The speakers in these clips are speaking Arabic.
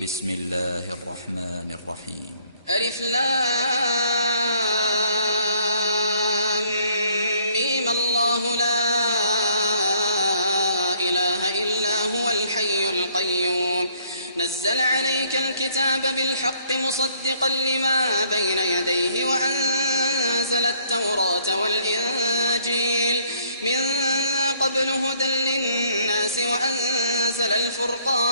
بسم الله الرحمن الرحيم. ألف لام ميم. الله لا إله إلا هو الحي القيوم نزل عليك الكتاب بالحق مصدقا لما بين يديه وأنزل التوراة والإنجيل من قبل هدى للناس وأنزل الفرقان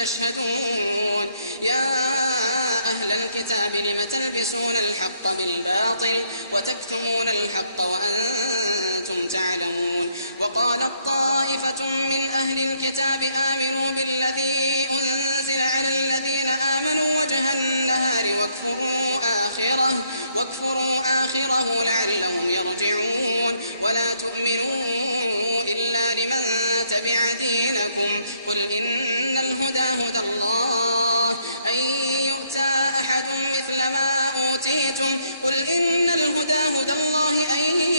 تشهدون يا أهل الكتاب لم تلبسون الحق بالباطل وتكتمون الحق وأنتم تعلمون وقالت طائفة من أهل الكتاب آمنوا بالذي أنزل على الذين آمنوا وجه النهار واكفروا آخره لعلهم يرجعون ولا تؤمنوا إلا لمن تبع دينكم قل إن الهدى هدى الله أن يؤتى أحد مثل ما أوتيتم قل إن الهدى هدى الله أن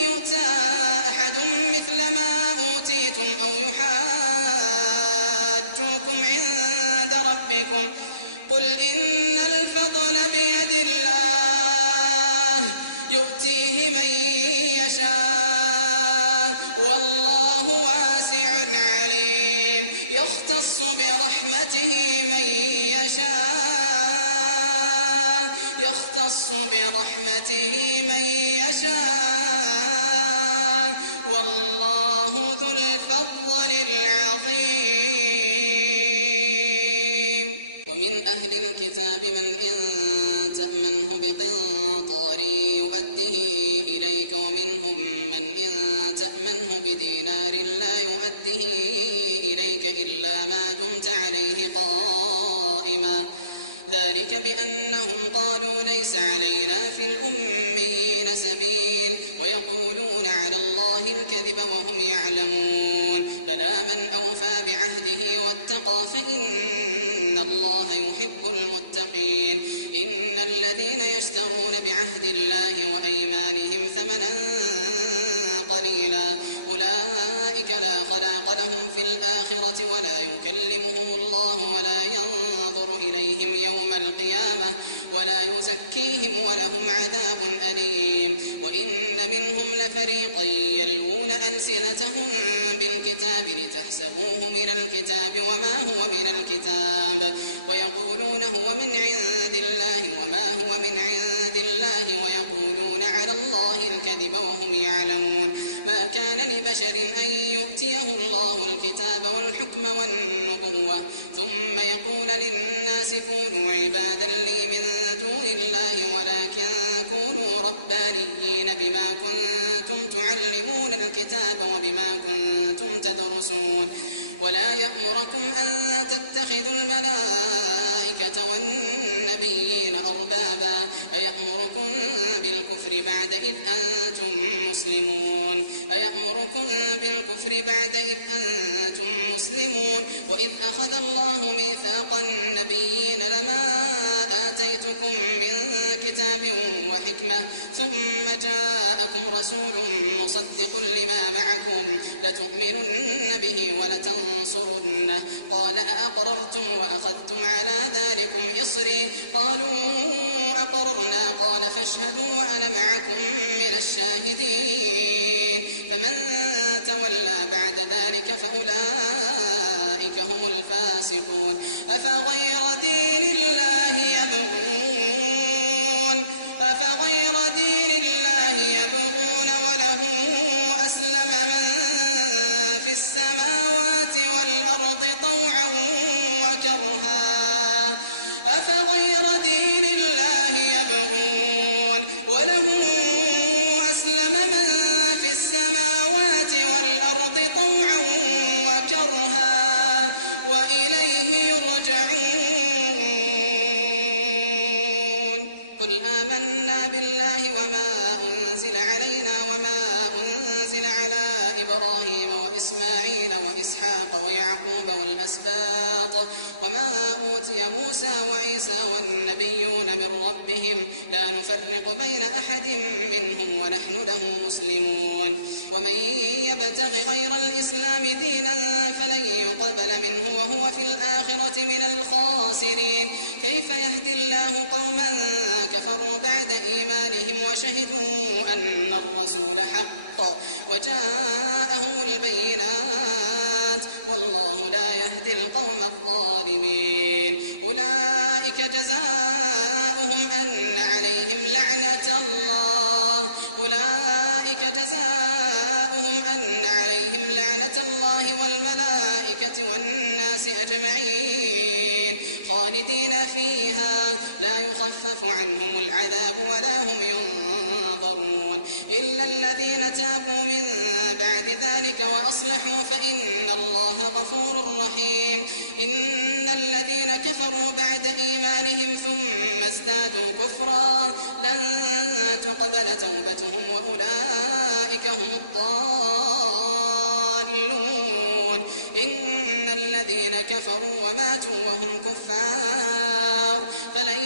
كفروا وماتوا وهم كفار فلن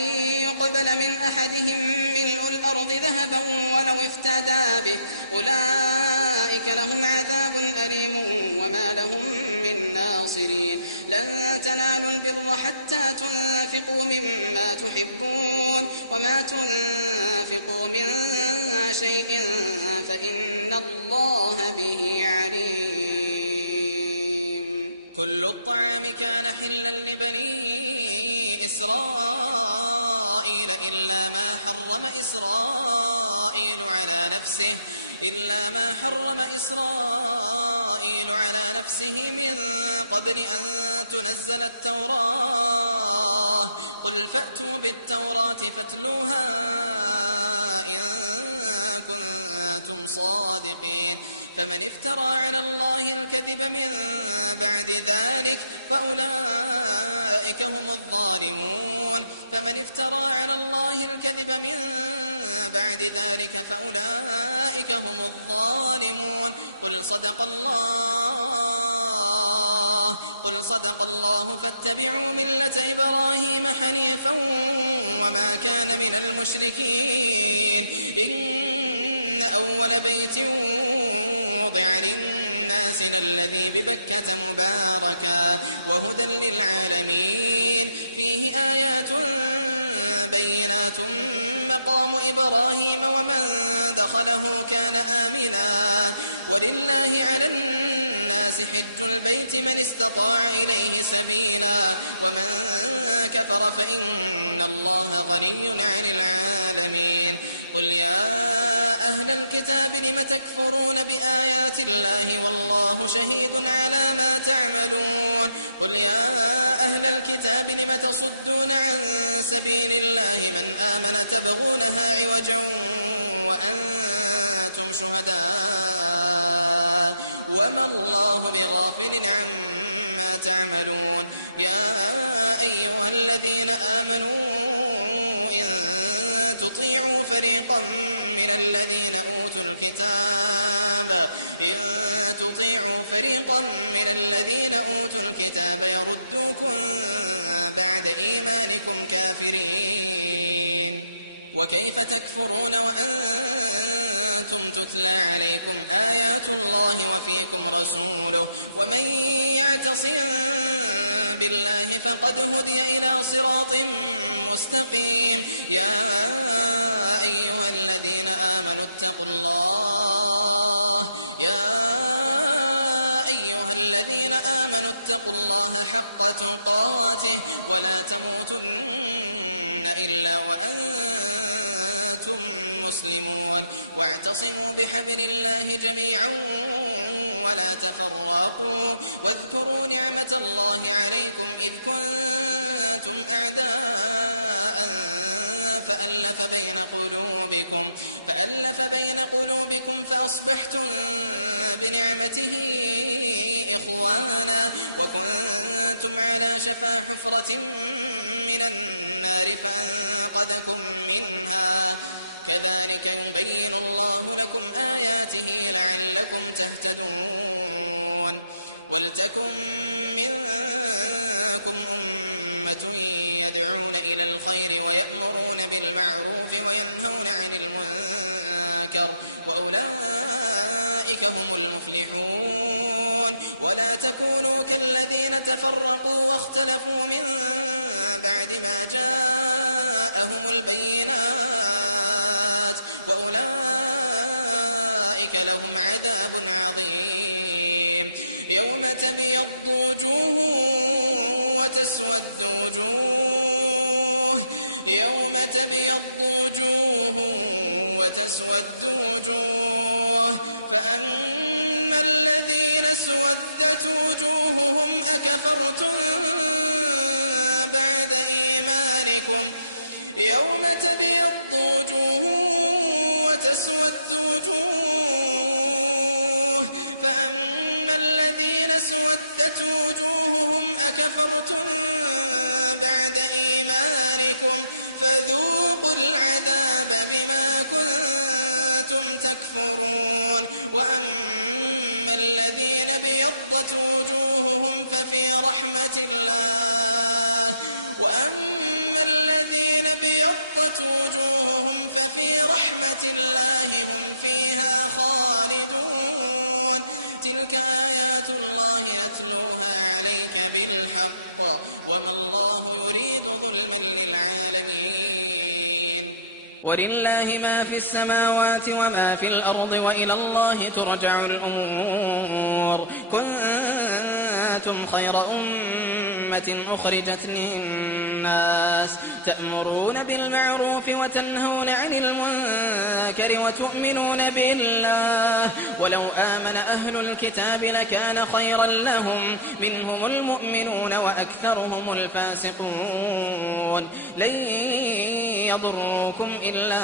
يقبل من أحدهم ملء الأرض ذهبا ولو افتدى به أولئك لهم عذاب أليم وما لهم من ناصرين لن تنالوا البر حتى تنفقوا مما تحبون وما تنفقوا من شيء فإن الله به عليم. كل الطعام كان ولله ما في السماوات وما في الأرض وإلى الله ترجع الأمور. كنتم خير أمة أخرجت للناس تأمرون بالمعروف وتنهون عن المنكر وتؤمنون بالله ولو آمن أهل الكتاب لكان خيرا لهم منهم المؤمنون وأكثرهم الفاسقون. لن يضروكم إلا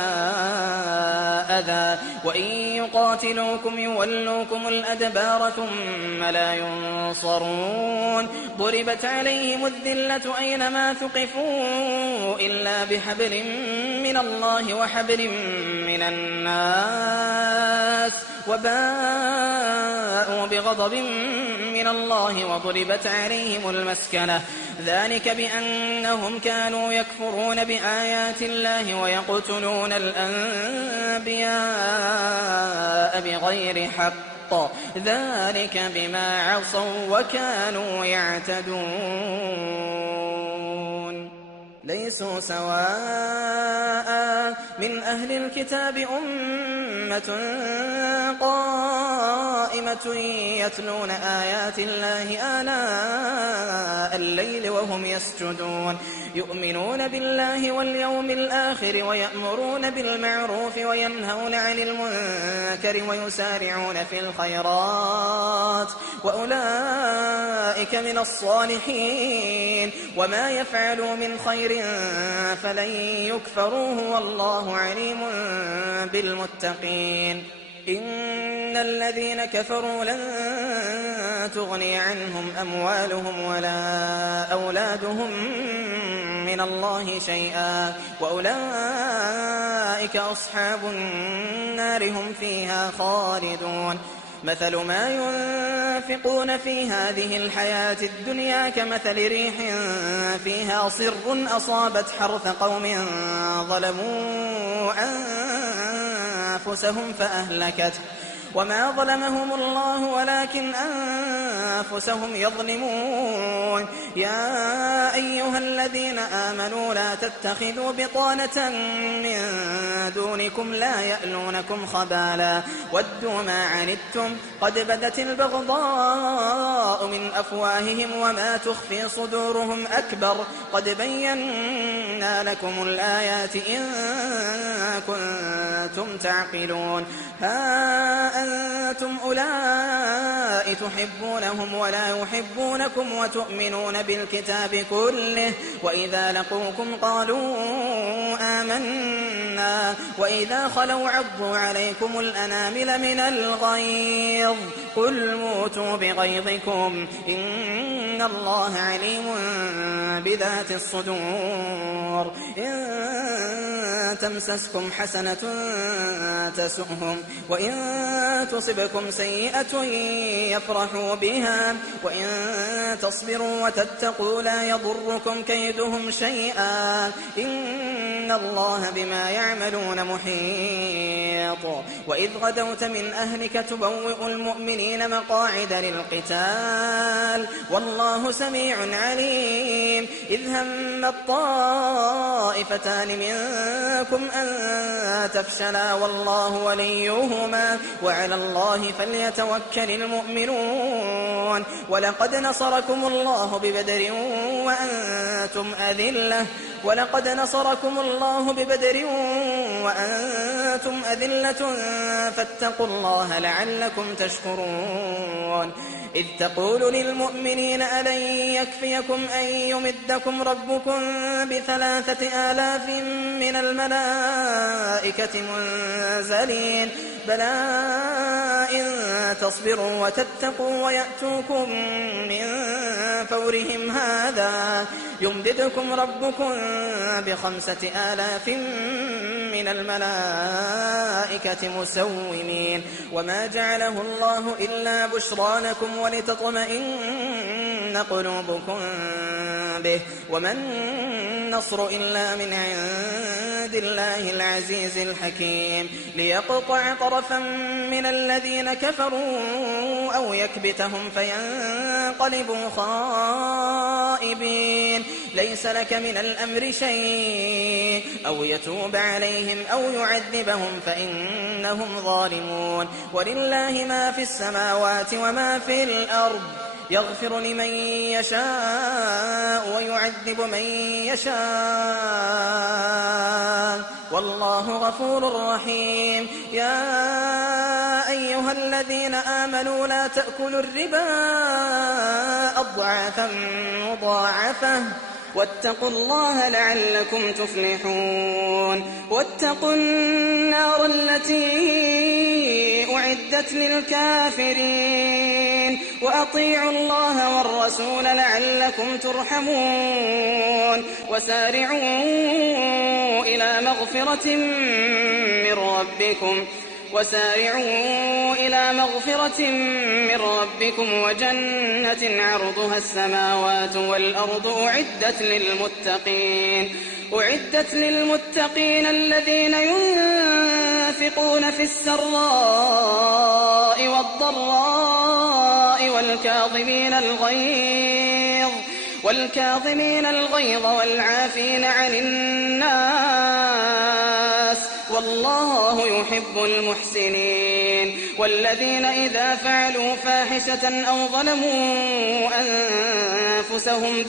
أذى وإن يقاتلوكم يولوكم الأدبار ثم لا ينصرون. ضربت عليهم الذلة أينما ثقفوا إلا بحبل من الله وحبل من الناس وباءوا بغضب من الله وضربت عليهم المسكنة. ذلك بأنهم كانوا يكفرون بآيات الله ويقتلون الأنبياء بغير حق. ذلك بما عصوا وكانوا يعتدون. ليسوا سواء من أهل الكتاب أمة قائمة يتلون آيات الله آناء الليل وهم يسجدون يؤمنون بالله واليوم الآخر ويأمرون بالمعروف وينهون عن المنكر ويسارعون في الخيرات وأولئك من الصالحين. وما يفعلوا من خير فلن يكفروه والله عليم بالمتقين. إن الذين كفروا لن تغني عنهم أموالهم ولا أولادهم من الله شيئا وأولئك أصحاب النار هم فيها خالدون. مثل ما ينفقون في هذه الحياة الدنيا كمثل ريح فيها صر أصابت حرث قوم ظلموا أنفسهم فأهلكته وما ظلمهم الله ولكن أنفسهم يظلمون. يا أيها الذين آمنوا لا تتخذوا بطانة من دونكم لا يألونكم خبالا ودوا ما عنتم قد بدت البغضاء من أفواههم وما تخفي صدورهم أكبر قد بينا لكم الآيات إن كنتم تعقلون. ها أنتم أولئك تحبونهم ولا يحبونكم وتؤمنون بالكتاب كله وإذا لقوكم قالوا آمنا وإذا خلوا عضوا عليكم الأنامل من الغيظ قل موتوا بغيظكم إن الله عليم بذات الصدور. إن تمسسكم حسنة تسؤهم وإن تصبكم سيئة يفرحوا بها وإن تصبروا وتتقوا لا يضركم كيدهم شيئا إن الله بما يعملون محيط. وإذ غدوت من أهلك تبوئ المؤمنين مقاعد للقتال والله سميع عليم. إذ هم الطائفتان منكم أن تفشلا والله وليهما وعلى الله فليتوكل المؤمنون. ولقد نصركم الله ببدر وأنتم أذلة فاتقوا الله لعلكم تشكرون. إذ تقول للمؤمنين ألن يكفيكم أن يمدكم ربكم ب3,000 من الملائكة منزلين بلى إن تصبروا وتتقوا ويأتوكم من فورهم هذا يمددكم ربكم ب5,000 من الملائكة مسومين. وما جعله الله إلا بشرى لكم ولتطمئن قلوبكم به وما النصر إلا من عند الله العزيز الحكيم. ليقطع طرفا من الذين كفروا أو يكبتهم فينقلبوا خائبين. ليس لك من الأمر شيء أو يتوب عليهم أو يعذبهم فإنهم ظالمون ولله ما في السماوات وما في الأرض يغفر لمن يشاء ويعذب من يشاء والله غفور رحيم. يا أيها الذين آمنوا لا تأكلوا الربا أضعافا مضاعفة واتقوا الله لعلكم تفلحون. واتقوا النار التي أعدت للكافرين وأطيعوا الله والرسول لعلكم ترحمون. وسارعوا إلى مغفرة من ربكم وجنة عرضها السماوات والأرض أعدت للمتقين الذين ينفقون في السراء والضراء والكاظمين الغيظ والعافين عن الناس والله يحب المحسنين. والذين إذا فعلوا فاحشة أو ظلموا أنفسهم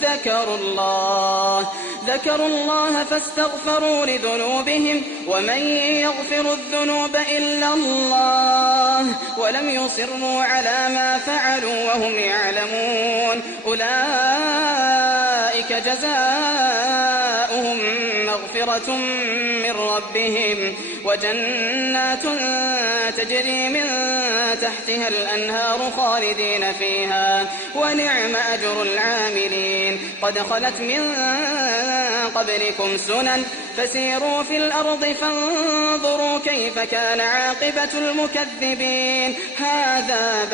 ذكروا الله فاستغفروا لذنوبهم ومن يغفر الذنوب إلا الله ولم يصروا على ما فعلوا وهم يعلمون أولئك جزاؤهم مغفرة من ربهم وجنات تجري من تحتها الأنهار خالدين فيها ونعم أجر العاملين. قد خلت من قبلكم سنن فسيروا في الأرض فانظروا كيف كان عاقبة المكذبين. هذا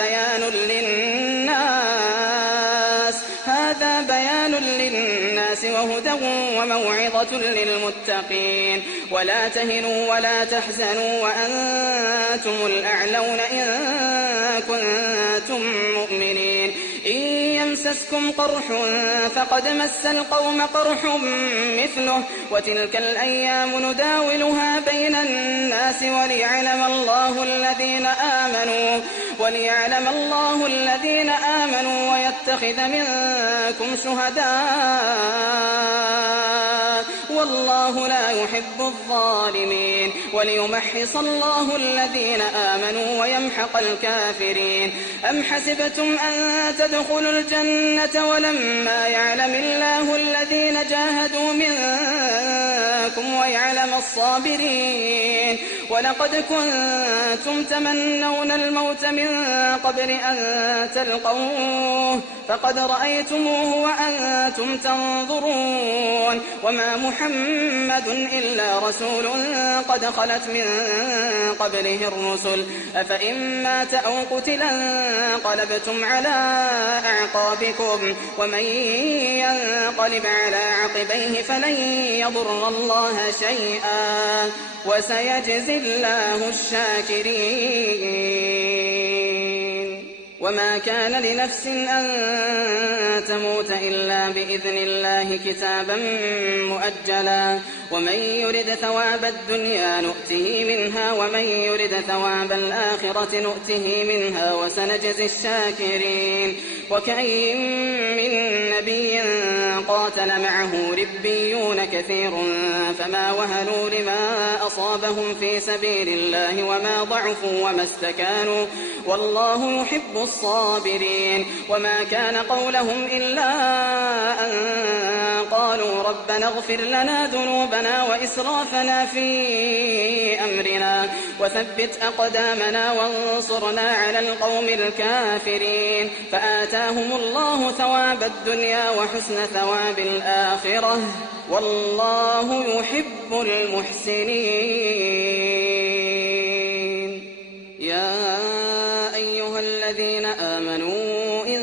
بيان للناس وهدى وموعظة للمتقين. ولا تهنوا ولا تحزنوا وأنتم الأعلون إن كنتم مؤمنين. إن يمسسكم قرح فقد مس القوم قرح مثله وتلك الأيام نداولها بين الناس وليعلم الله الذين آمنوا ويتخذ منكم شهداء والله لا يحب الظالمين. وليمحص الله الذين آمنوا ويمحق الكافرين. أم حسبتم أن تدخلوا الجنة ولما يعلم الله الذين جاهدوا منكم ويعلم الصابرين. ولقد كنتم تمنون الموت من قبل أن تلقوه فقد رأيتموه وأنتم تنظرون. وما محمد إلا رسول قد خلت من قبله الرسل أفإن مات أو قتلا انقلبتم على أعقابكم ومن ينقلب على عقبيه فلن يضر الله شيئا وسيجزي الله الشاكرين. وما كان لنفس أن تموت إلا بإذن الله كتابا مؤجلا ومن يرد ثواب الدنيا نؤته منها ومن يرد ثواب الآخرة نؤته منها وسنجزي الشاكرين. وكأين من نبي قاتل معه ربيون كثير فما وهنوا لما أصابهم في سبيل الله وما ضعفوا وما استكانوا والله يحب الصابرين. وما كان قولهم إلا أن قالوا ربنا اغفر لنا ذنوبنا وإسرافنا في أمرنا وثبت أقدامنا وانصرنا على القوم الكافرين. فآتاهم الله ثواب الدنيا وحسن ثواب الآخرة والله يحب المحسنين. يا أيها الذين آمنوا إن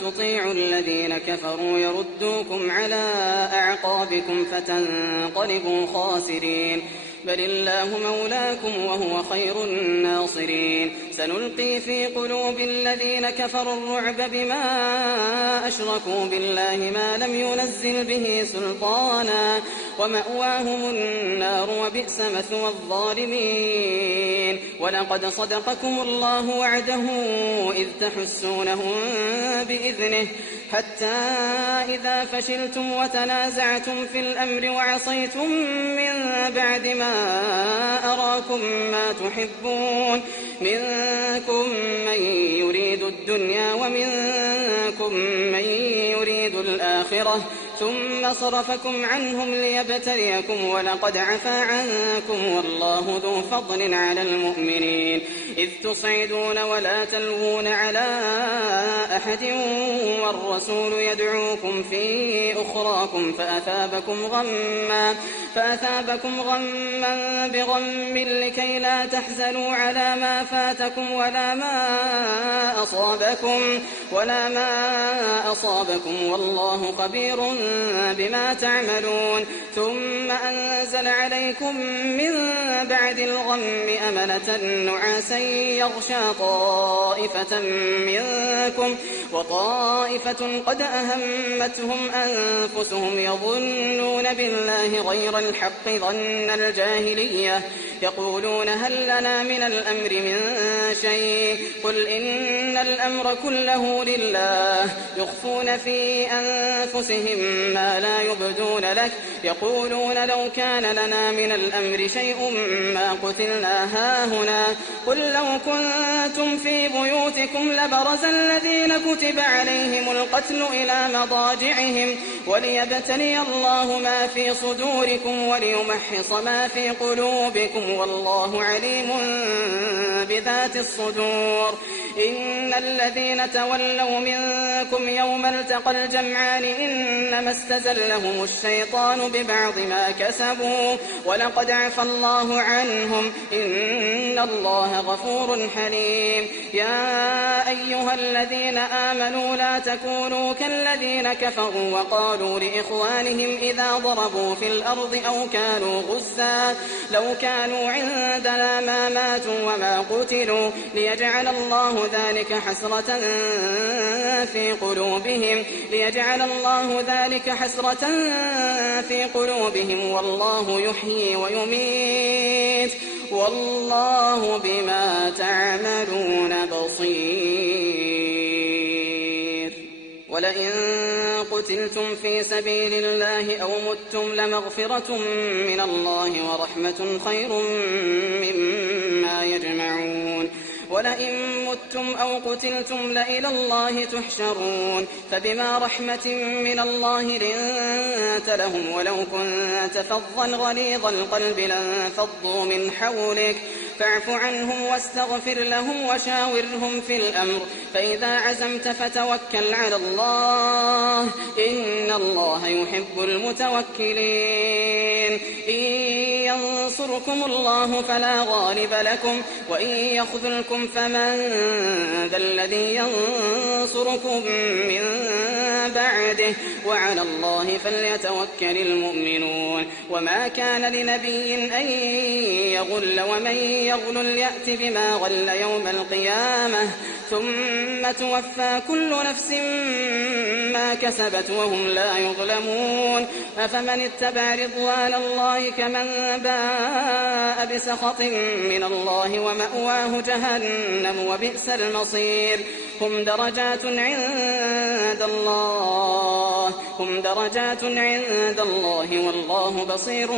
تطيعوا الذين كفروا يردوكم على أعقابكم فتنقلبوا خاسرين. بل الله مولاكم وهو خير الناصرين سنلقي في قلوب الذين كفروا الرعب بما أشركوا بالله ما لم ينزل به سلطانا ومأواهم النار وبئس مثوى الظالمين ولقد صدقكم الله وعده إذ تحسونهم بإذنه حتى إذا فشلتم وتنازعتم في الأمر وعصيتم من بعد ما أراكم ما تحبون منكم من يريد الدنيا ومنكم من يريد الآخرة ثم صرفكم عنهم ليبتليكم ولقد عفا عنكم والله ذو فضل على المؤمنين إذ تصعدون ولا تلوون على أحد والرسول يدعوكم في أخراكم فأثابكم غما بغم لكي لا تحزنوا على ما فاتكم ولا ما أصابكم والله خبير بما تعملون ثم أنزل عليكم من بعد الغم أمنة نعاسا يغشى طائفة منكم وطائفة قد أهمتهم أنفسهم يظنون بالله غير الحق ظن الجاهلية يقولون هل لنا من الأمر من شيء قل إن الأمر كله لله يخفون في أنفسهم ما لا يبدون لك يقولون لو كان لنا من الأمر شيء ما قتلنا هاهنا قل لو كنتم في بيوتكم لبرز الذين كتب عليهم القتل إلى مضاجعهم وليبتلي الله ما في صدوركم وليمحص ما في قلوبكم والله عليم بذات الصدور إن الذين تولوا منكم يوم التقى الجمعان إنما استزلهم الشيطان ببعض ما كسبوا ولقد عفى الله عنهم إن الله غفور حليم يا أيها الذين آمنوا لا تكونوا كالذين كفروا وقالوا لإخوانهم إذا ضربوا في الأرض أو كانوا غزا لو كانوا عندنا ما ماتوا وما قتلوا ليجعل الله ذلك حسرة في قلوبهم والله يحيي ويميت والله بما تعملون بصير ولئن قتلتم في سبيل الله أو متم لمغفرة من الله ورحمة خير مما يجمعون ولئن متم أو قتلتم لإلى الله تحشرون فبما رحمة من الله لنت لهم ولو كنت فظا غليظ القلب لانفضوا من حولك فاعف عنهم واستغفر لهم وشاورهم في الأمر فإذا عزمت فتوكل على الله إن الله يحب المتوكلين إن ينصركم الله فلا غالب لكم وإن يخذلكم فمن ذا الذي ينصركم من بعده وعلى الله فليتوكل المؤمنون وما كان لنبي أن يغل ومن يغل يأت بما غل يوم القيامة ثم توفى كل نفس ما كسبت وهم لا يظلمون أفمن اتبع رضوان الله كمن باء بسخط من الله ومأواه جهنم وبئس المصير هم درجات عند الله والله بصير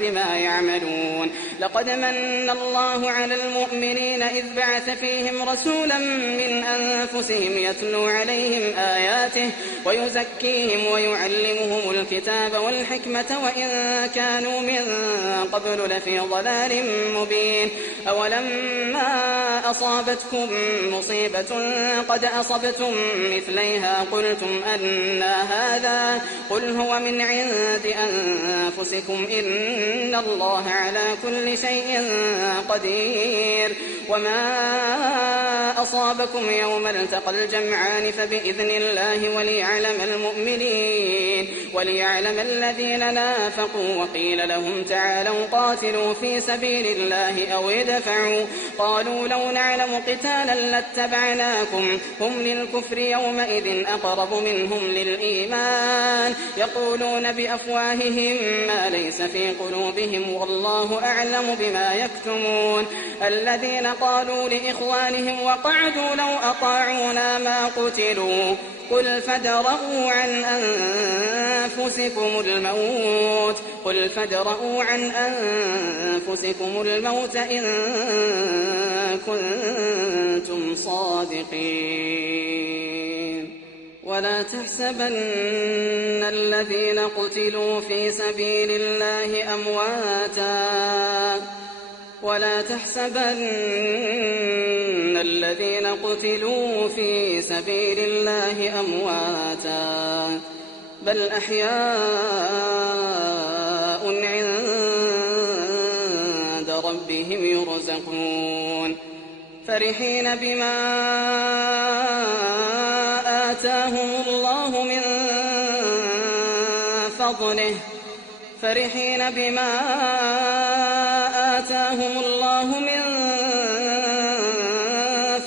بما يعملون لقد من الله على المؤمنين إذ بعث فيهم رسولا من أنفسهم يتلو عليهم آياته ويزكيهم ويعلمهم الكتاب والحكمة وإن كانوا من قبل لفي ضلال مبين أولما أصابتكم مصيبة قد أصبتم مثليها قلتم أنى هذا قل هو من عند أنفسكم إن الله على كل شيء قدير وما أصابكم يوم التقى الجمعان فبإذن الله وليعلم المؤمنين وليعلم الذين نافقوا. وقيل لهم تعالوا قاتلوا في سبيل الله أو ادفعوا. قالوا لو نعلم قتالا لاتبعناكم. هم للكفر يومئذ أقرب منهم للإيمان. يقولون بأفواههم ما ليس في قلوبهم والله أعلم بما يكتمون. الذين قالوا لإخوانهم وقعدوا لو أطاعونا ما قتلوا. قل فادرءوا عن أنفسكم الموت إن كنتم صادقين. ولا تحسبن الذين قتلوا في سبيل الله أمواتا بل أحياء عند ربهم يرزقون. فرحين بما آتاهم الله من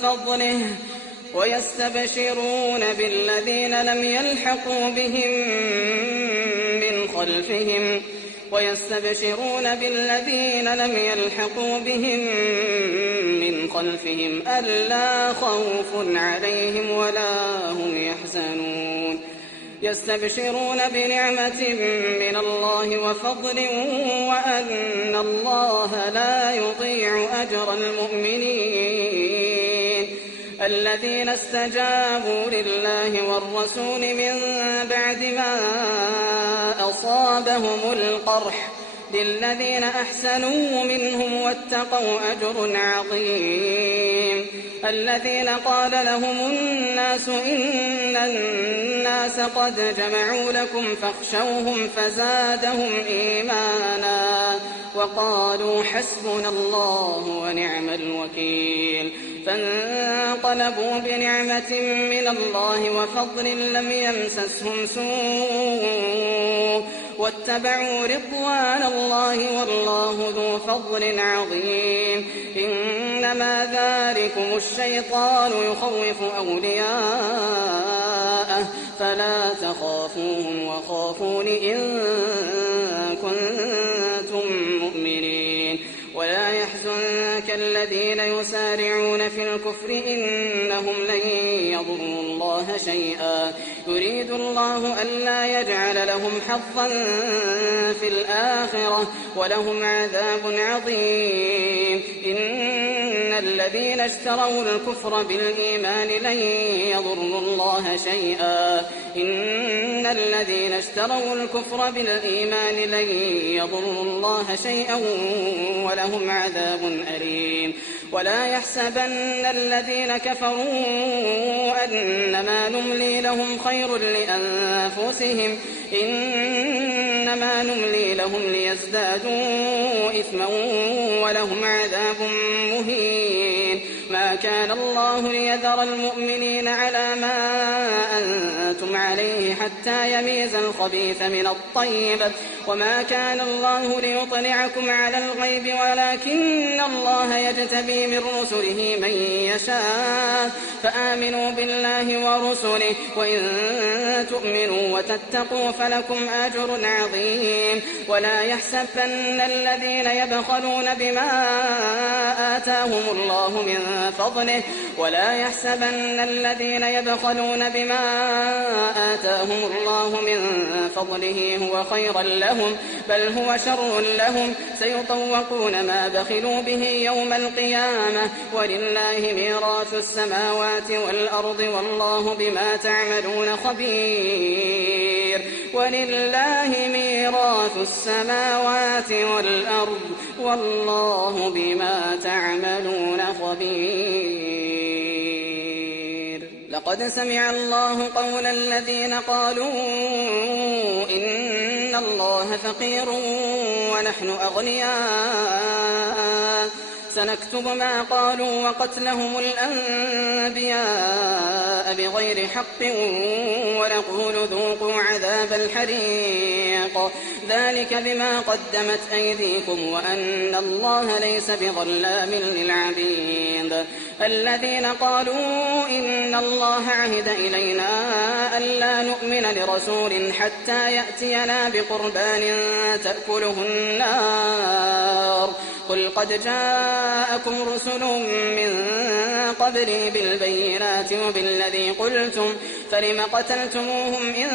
فضله ويستبشرون بالذين لم يلحقوا بهم من خلفهم ألا خوف عليهم ولا هم يحزنون. يستبشرون بنعمة من الله وفضل وأن الله لا يضيع أجر المؤمنين. الذين استجابوا لله والرسول من بعد ما أصابهم القرح للذين أحسنوا منهم واتقوا أجر عظيم. الذين قال لهم الناس إن الناس قد جمعوا لكم فاخشوهم فزادهم إيمانا وقالوا حسبنا الله ونعم الوكيل. فانقلبوا بنعمة من الله وفضل لم يمسسهم سوء واتبعوا رضوان الله والله ذو فضل عظيم. إنما ذلكم الشيطان يخوف أولياءه فلا تخافوهم وخافون إن كنتم مؤمنين. ولا يحزنك الذين يسارعون في الكفر إنهم لن يضروا الله شيئا يريد الله ألا يجعل لهم حظا في الآخرة ولهم عذاب عظيم. إن الذين اشتروا الكفر بالإيمان لن يضروا الله شيئا ولهم عذاب أليم. ولا يحسبن الذين كفروا أنما نملي لهم خير لأنفسهم إنما نملي لهم ليزدادوا إثما ولهم عذاب مهين. ما كان الله ليذر المؤمنين على ما أنتم عليه حتى يميز الخبيث من الطيب وما كان الله ليطلعكم على الغيب ولكن الله يجتبي من رسله من يشاء. فآمنوا بالله ورسله وإن تؤمنوا وتتقوا فلكم أجر عظيم. ولا يحسبن الذين يبخلون بما آتاهم الله من فضله هو خيرا لهم بل هو شر لهم سيطوقون ما بخلوا به يوم القيامة ولله ميراث السماوات والأرض والله بما تعملون خبير. ولله ميراث السماوات والأرض والله بما تعملون خبير. لقد سمع الله قول الذين قالوا إن الله فقير ونحن أغنياء سنكتب ما قالوا وقتلهم الأنبياء بغير حق ونقول ذوقوا عذاب عذاب الحريق ذلك بما قدمت أيديكم وأن الله ليس بظلام للعبيد الذين قالوا إن الله عهد إلينا ألا نؤمن لرسول حتى يأتينا بقربان تأكله النار قل قد جاءكم رسل من قبلي بالبينات وبالذي قلتم فلم قتلتموهم إن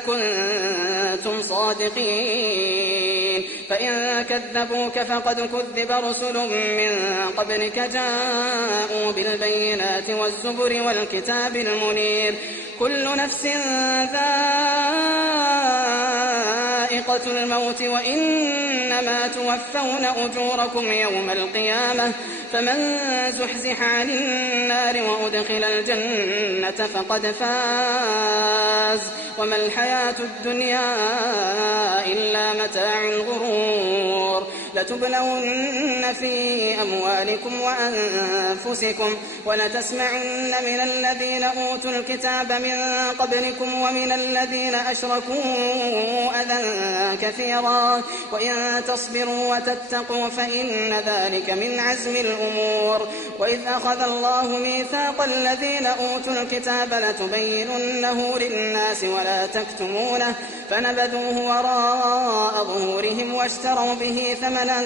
كنتم صادقين فإن كذبوك فقد كذب رسل من قبلك جاءوا بالبينات والزبر والكتاب المنير كل نفس ذائقة الموت وإنما توفون أجوركم يوم القيامة فمن زحزح عن النار وأدخل الجنة فقد فاز وما الحياة الدنيا إلا متاع الغرور لتبلون في أموالكم وأنفسكم ولتسمعن من الذين أوتوا الكتاب من قبلكم ومن الذين أشركوا أذى كثيرا وإن تصبروا وتتقوا فإن ذلك من عزم الأمور وإذ أخذ الله ميثاق الذين أوتوا الكتاب لتبيننه للناس ولا تكتمونه فنبذوه وراء ظهورهم واشتروا به ثمنا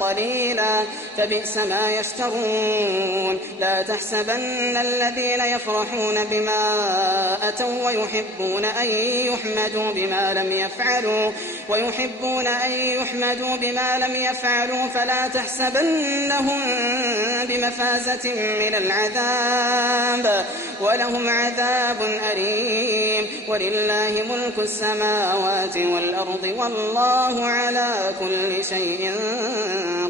قليلا فبئس ما يشترون لا تحسبن الذين يفرحون بما أتوا ويحبون أن يحمدوا بما لم يفعلوا فلا تحسبنهم بمفازة من العذاب ولهم عذاب أليم ولله ملك السماوات والأرض والله على كل شيء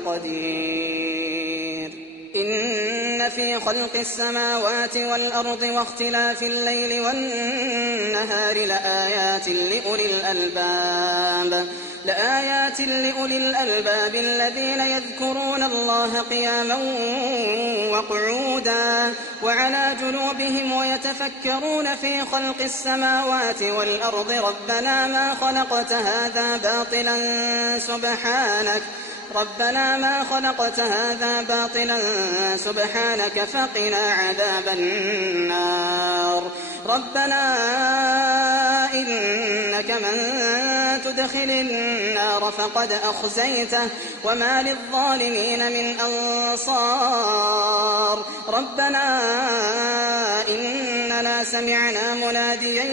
قدير إن في خلق السماوات والأرض واختلاف الليل والنهار لآيات لأولي الألباب الذين يذكرون الله قياما وقعودا وعلى جنوبهم ويتفكرون في خلق السماوات والأرض ربنا ما خلقت هذا باطلا سبحانك فقنا عذاب النار ربنا إنك من تدخل النار فقد أخزيته وما للظالمين من أنصار ربنا إننا سمعنا مناديا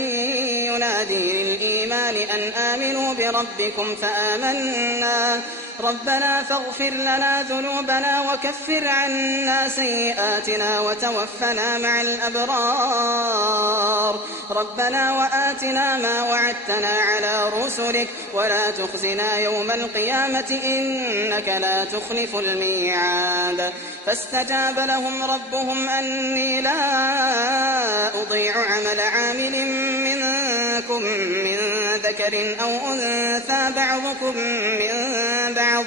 ينادي للإيمان أن آمنوا بربكم فآمنا ربنا فاغفر لنا ذنوبنا وكفر عنا سيئاتنا وتوفنا مع الأبرار ربنا وآتنا ما وعدتنا على رسلك ولا تخزنا يوم القيامة إنك لا تخلف الميعاد فاستجاب لهم ربهم أني لا أضيع عمل عامل منكم من ذكر أو أنثى بعضكم من بعض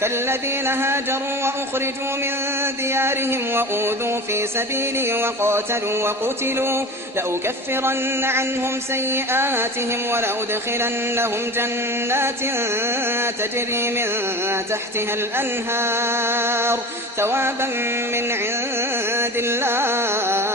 فالذين هاجروا وأخرجوا من ديارهم وأوذوا في سبيلي وقاتلوا وقتلوا لأكفرن عنهم سيئاتهم ولأدخلنهم جنات تجري من تحتها الأنهار ثوابا من عند الله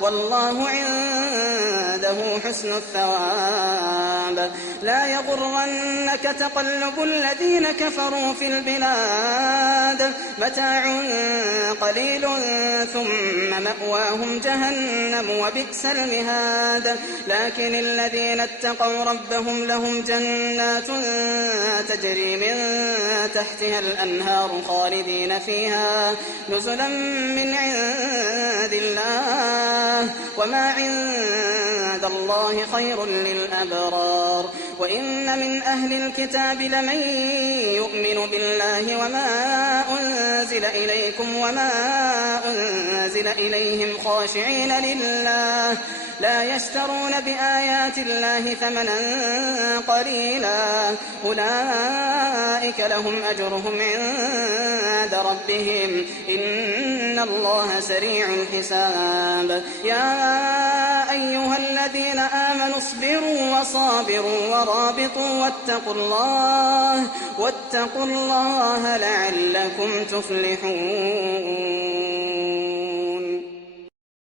والله عنده حسن الثواب لا يغرنك تقلب الذين كفروا في البلاد متاع قليل ثم مأواهم جهنم وبئس المهاد لكن الذين اتقوا ربهم لهم جنات تجري من تحتها الأنهار خالدين فيها نزلا من عند الله وما عند الله خير للأبرار وإن من أهل الكتاب لمن يؤمن بالله وما أنزل إليكم وما أنزل إليهم خاشعين لله لا يشترون بآيات الله ثمنا قليلا أولئك لهم أجرهم عند ربهم إن الله سريع الحساب يا أيها الذين آمنوا اصبروا وصابروا ورابطوا واتقوا الله لعلكم تفلحون.